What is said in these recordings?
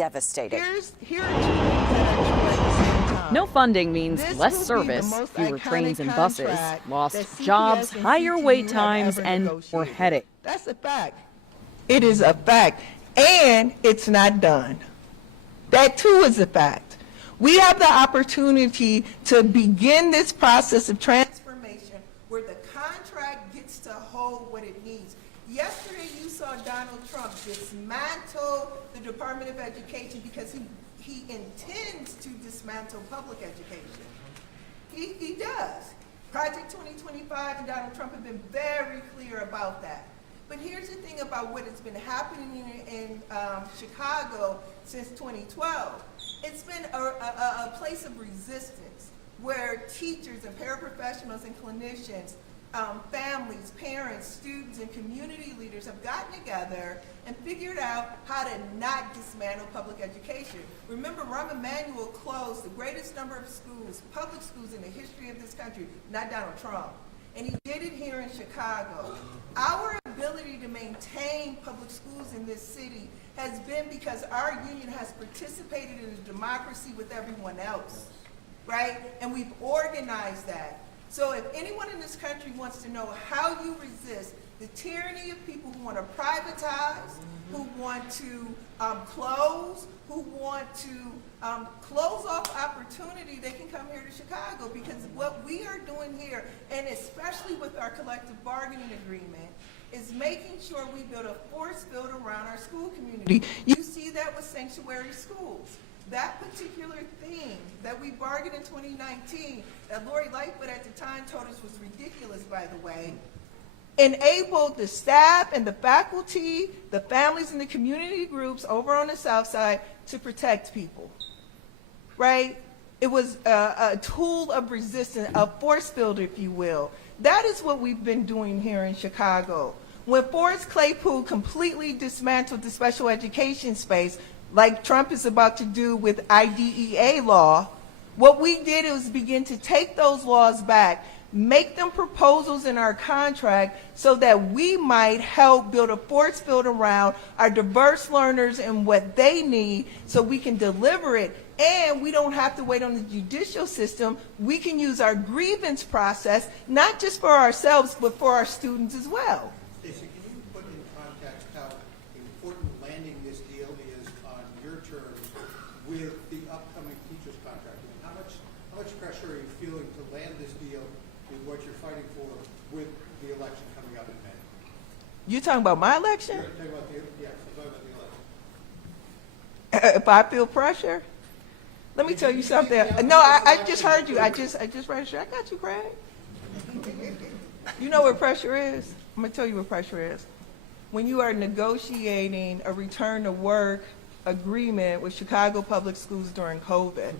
devastating. Here are two things that are true at the same time. No funding means This less will be the service, most fewer iconic trains and buses, contract lost that CPS jobs, and higher CTU wait have times, ever and more negotiated. headache. That's a fact. It is a fact. And it's not done. That too is a fact. We have the opportunity to begin this process of transformation where the contract gets to hold what it needs. Yesterday you saw Donald Trump dismantle the Department of Education because he intends to dismantle public education. He does. Project 2025 and Donald Trump have been very clear about that. But here's the thing about what has been happening in Chicago since 2012. It's been a place of resistance where teachers and paraprofessionals and clinicians, families, parents, students, and community leaders have gotten together and figured out how to not dismantle public education. Remember, Rahm Emanuel closed the greatest number of schools, public schools in the history of this country, not Donald Trump. And he did it here in Chicago. Our ability to maintain public schools in this city has been because our union has participated in a democracy with everyone else, right? And we've organized that. So if anyone in this country wants to know how you resist the tyranny of people who want to privatize, who want to close, who want to close off opportunity, they can come here to Chicago, because what we are doing here, and especially with our collective bargaining agreement, is making sure we build a force field around our school community. You see that with sanctuary schools. That particular thing that we bargained in 2019, that Lori Lightfoot at the time told us was ridiculous, by the way, enabled the staff and the faculty, the families and the community groups over on the South Side to protect people, right? It was a tool of resistance, a force field, if you will. That is what we've been doing here in Chicago. When Forrest Claypool completely dismantled the special education space, like Trump is about to do with IDEA law, what we did was begin to take those laws back, make them proposals in our contract so that we might help build a force field around our diverse learners and what they need so we can deliver it. And we don't have to wait on the judicial system. We can use our grievance process, not just for ourselves, but for our students as well. Stacey, can you put in context how important landing this deal is on your terms with the upcoming teachers contract? How much pressure are you feeling to land this deal with what you're fighting for with the election coming up in May? You talking about my election? Yes, I'm talking about the election. If I feel pressure? Let me tell you something. No, I just heard you. I just registered. I got you, Craig. You know what pressure is? I'm going to tell you what pressure is. When you are negotiating a return to work agreement with Chicago Public Schools during COVID,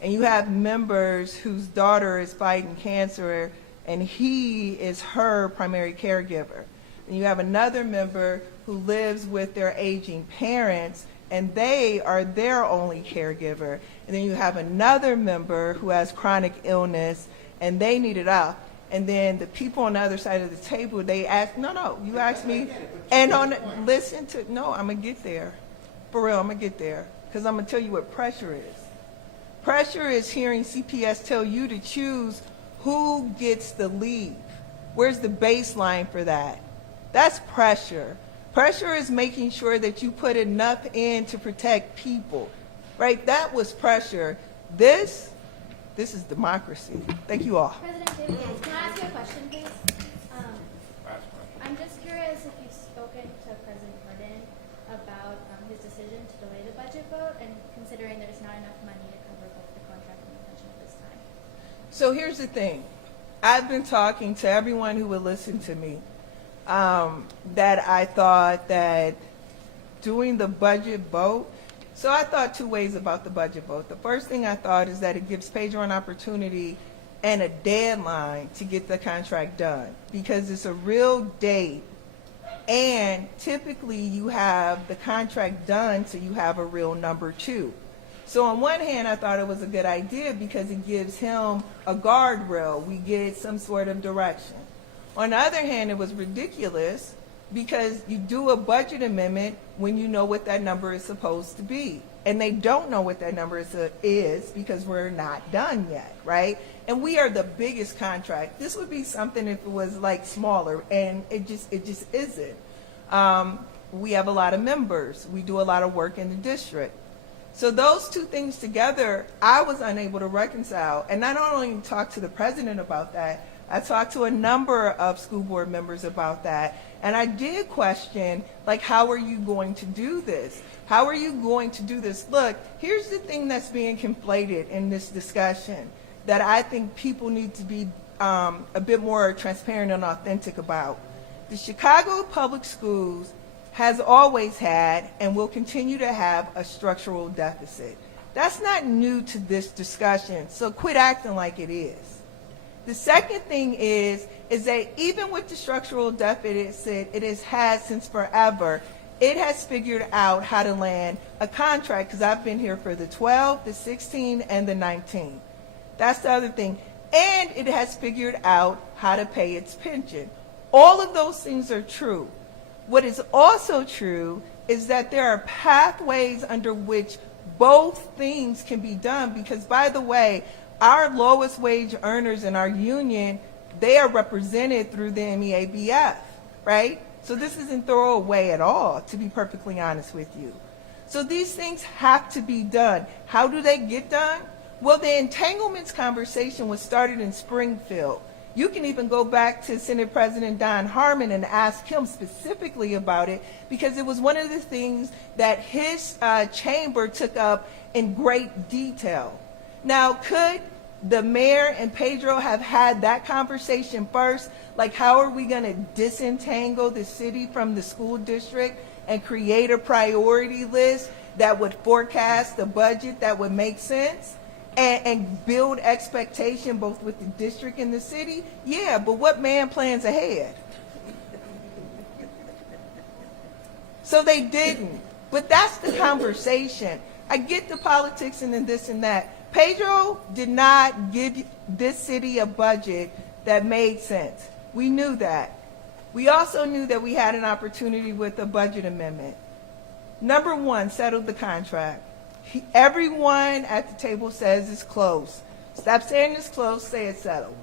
and you have members whose daughter is fighting cancer and he is her primary caregiver, and you have another member who lives with their aging parents and they are their only caregiver, and then you have another member who has chronic illness and they need it out. And then the people on the other side of the table, they ask, no, you ask me, and listen to, no, I'm gonna get there. For real, I'm gonna get there, because I'm gonna tell you what pressure is. Pressure is hearing CPS tell you to choose who gets the leave. Where's the baseline for that? That's pressure. Pressure is making sure that you put enough in to protect people, right? That was pressure. This is democracy. Thank you all. President Davis, can I ask you a question, please? I'm just curious if you've spoken to President Clinton about his decision to delay the budget vote, and considering there's not enough money to cover both the contract and the pension at this time. So here's the thing. I've been talking to everyone who would listen to me. That I thought that doing the budget vote, so I thought two ways about the budget vote. The first thing I thought is that it gives Pedro an opportunity and a deadline to get the contract done, because it's a real date, and typically you have the contract done so you have a real number two. So on one hand, I thought it was a good idea because it gives him a guardrail. We get some sort of direction. On the other hand, it was ridiculous because you do a budget amendment when you know what that number is supposed to be. And they don't know what that number is because we're not done yet, right? And we are the biggest contract. This would be something if it was like smaller, and it just isn't. We have a lot of members. We do a lot of work in the district. So those two things together, I was unable to reconcile. And I not only talked to the president about that, I talked to a number of school board members about that. And I did question, like, how are you going to do this? How are you going to do this? Look, here's the thing that's being conflated in this discussion that I think people need to be a bit more transparent and authentic about. The Chicago Public Schools has always had and will continue to have a structural deficit. That's not new to this discussion, so quit acting like it is. The second thing is that even with the structural deficit it has had since forever, it has figured out how to land a contract, because I've been here for the 12, the 16, and the 19. That's the other thing. And it has figured out how to pay its pension. All of those things are true. What is also true is that there are pathways under which both things can be done, because, by the way, our lowest wage earners in our union, they are represented through the MEABF, right? So this isn't throwaway at all, to be perfectly honest with you. So these things have to be done. How do they get done? Well, the entanglements conversation was started in Springfield. You can even go back to Senate President Don Harmon and ask him specifically about it, because it was one of the things that his chamber took up in great detail. Now, could the mayor and Pedro have had that conversation first? Like, how are we going to disentangle the city from the school district and create a priority list that would forecast a budget that would make sense? And build expectation both with the district and the city? Yeah, but what man plans ahead? So they didn't. But that's the conversation. I get the politics and the this and that. Pedro did not give this city a budget that made sense. We knew that. We also knew that we had an opportunity with a budget amendment. Number one, settled the contract. Everyone at the table says it's close. Stop saying it's close, say it's settled.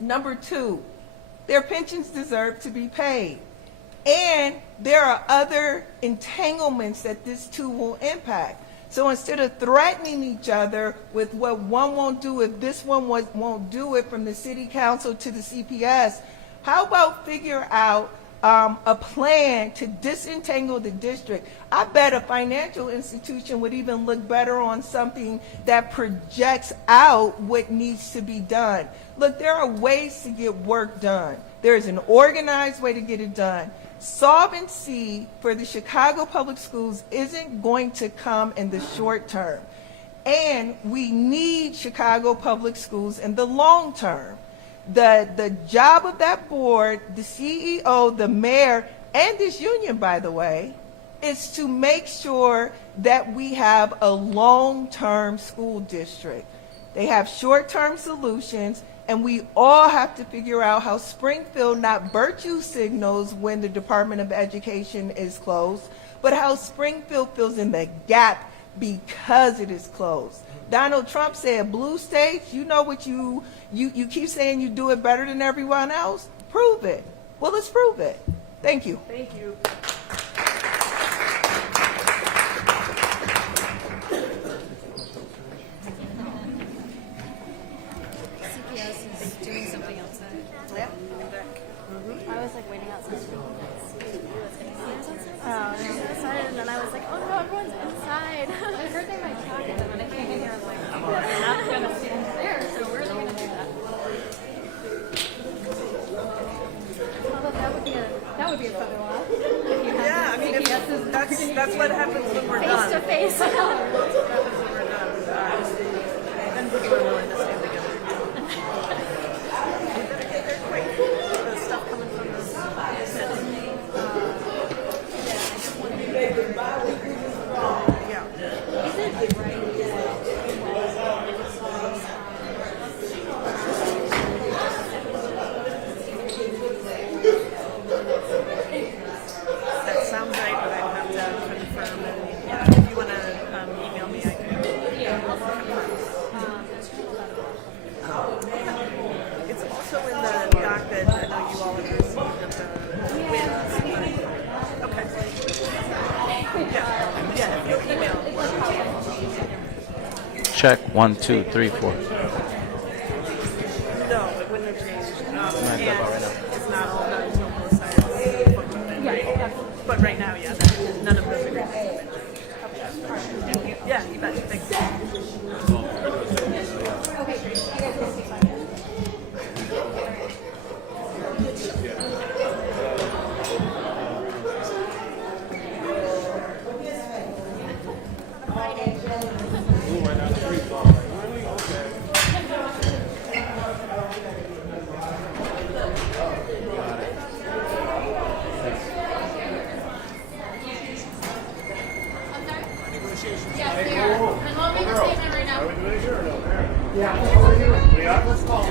Number two, their pensions deserve to be paid. And there are other entanglements that this too will impact. So instead of threatening each other with what one won't do if this one won't do it, from the city council to the CPS, how about figure out a plan to disentangle the district? I bet a financial institution would even look better on something that projects out what needs to be done. Look, there are ways to get work done. There is an organized way to get it done. Solvency for the Chicago Public Schools isn't going to come in the short term. And we need Chicago Public Schools in the long term. The job of that board, the CEO, the mayor, and this union, by the way, is to make sure that we have a long-term school district. They have short-term solutions, and we all have to figure out how Springfield not virtue signals when the Department of Education is closed, but how Springfield fills in the gap because it is closed. Donald Trump said, blue states, you know what you keep saying you do it better than everyone else? Prove it. Well, let's prove it. Thank you. Thank you. CPS is doing something outside. Yep. I was like waiting outside. Oh, they were outside, and then I was like, oh no, everyone's inside. I heard they might talk, and then when I came in here, I was like, oh, they're not gonna stand there, so where are they gonna do that? Although that would be a photo op. Yeah, I mean, that's what happens when we're done. Face to face. What happens when we're done. Then people are willing to stand together. You better get there quick. The stuff coming from the yeah. Yeah, if you email. Check 1, 2, 3, 4. No, it wouldn't have changed. And it's not all done until both sides right? But right now, yeah, none of those agreements have been changed. Yeah, you betcha. Thanks. Okay, great. You guys will speak on it. Yes, we are. And we'll make a statement right now. Yeah, we are. Let's call.